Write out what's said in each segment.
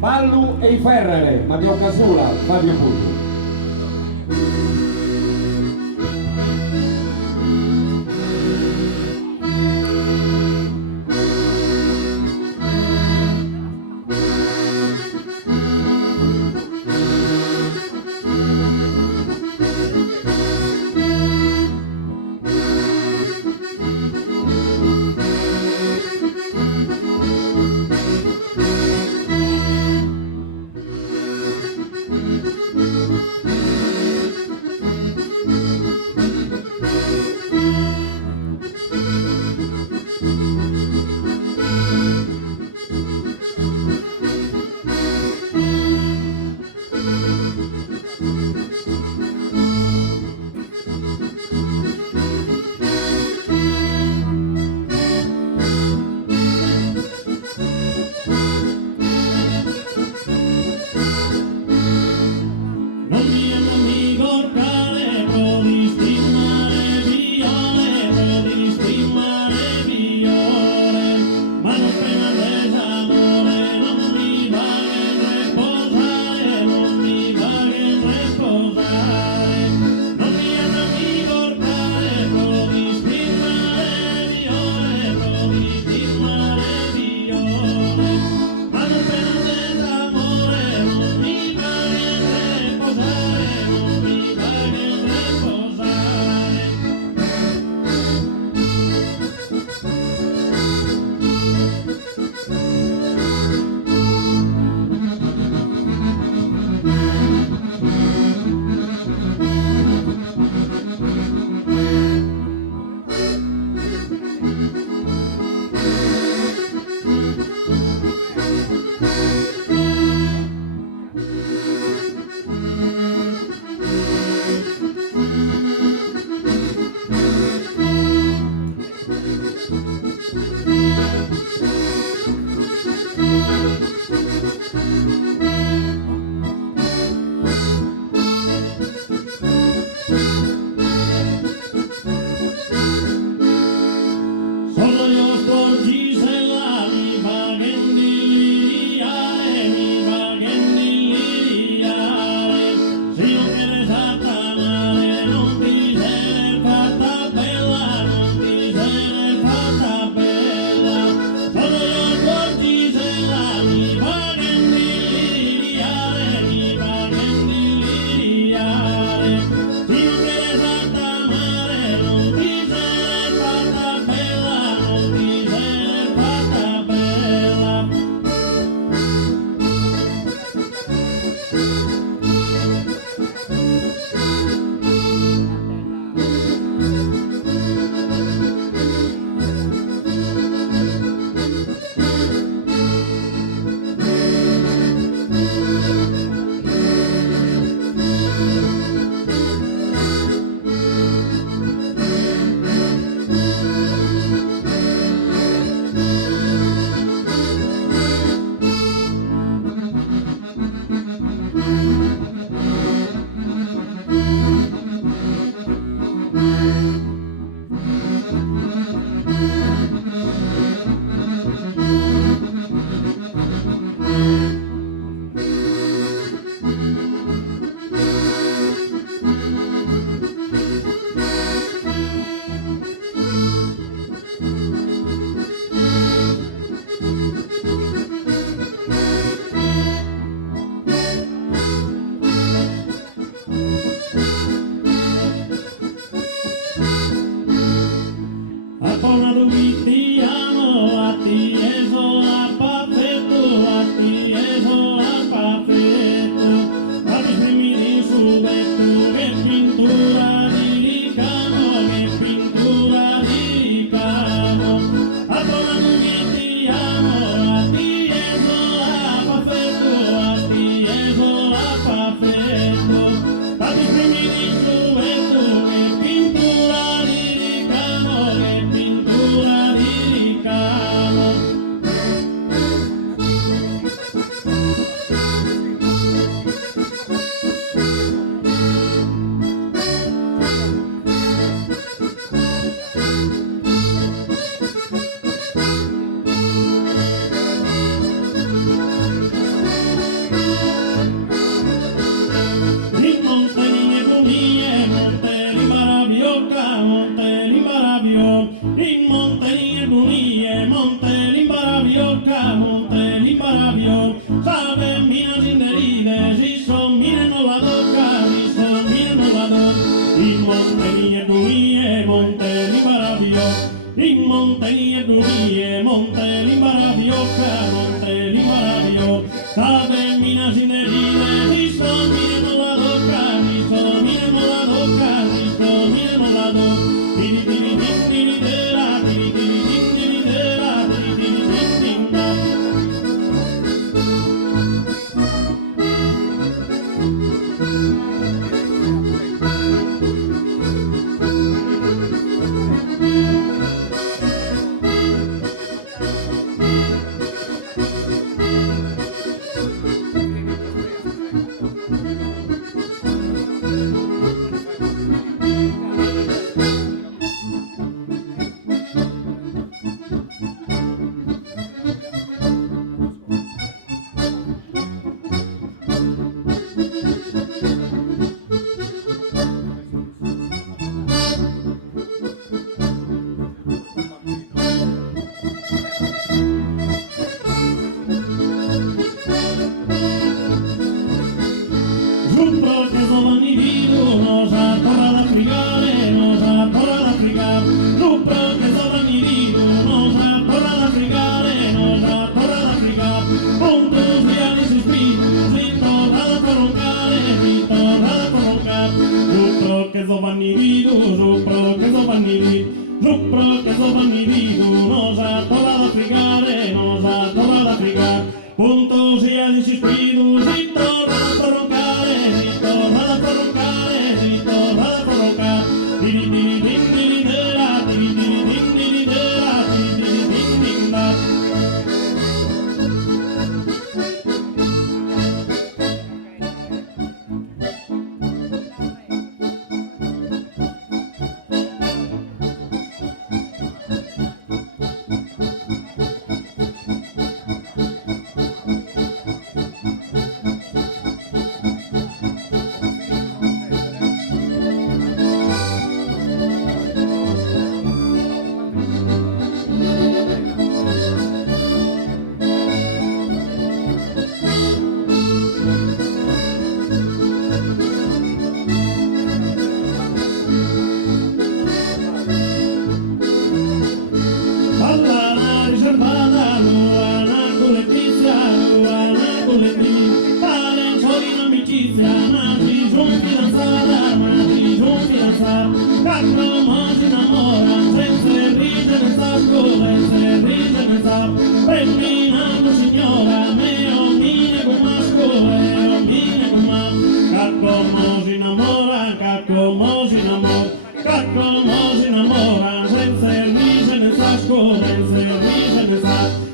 Ballu e i Ferrere, Matteo Casula, Fabio Puglio. sa femmina sinderile si sommina la tocca, si sommina la tocca. In monte mie durie, monte l'imbaravio, in monte mie durie, monte l'imbaravio, monte l'imbaravio, sa femmina sinderile si sommina la tocca, si sommina la tocca, si sommina la tocca. Tiri tiri tiri tiri tira, tiri tiri tiri tiri tira, tiri tiri tiri tira. Giusto che giovani vivono, sa ancora da frigare, non sa ancora da frigare. Giusto che giovani vivono, sa ancora da frigare, non sa ancora da frigare. Punto sia si spinge, si torna da prolungare, si torna da prolungare. Giusto che giovani vivono, giusto che giovani vivono, giusto che giovani vivono, sa ancora da frigare, non sa ancora da frigare. Punto sia si spinge, si torna da prolungare.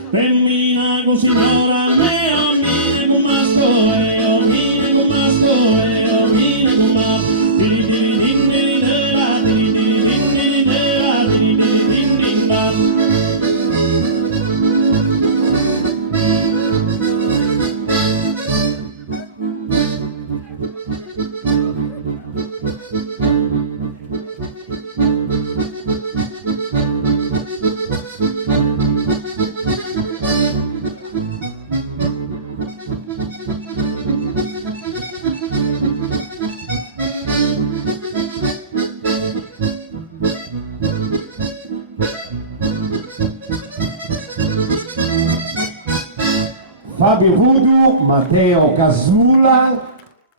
Femmina con signora, me o mine con masco, o mine con masco, o mine con ma. Tiri tiri din tiri dera, tiri tiri din tiri dera, tiri tiri din din da. Fabio Voodoo, Matteo Casula.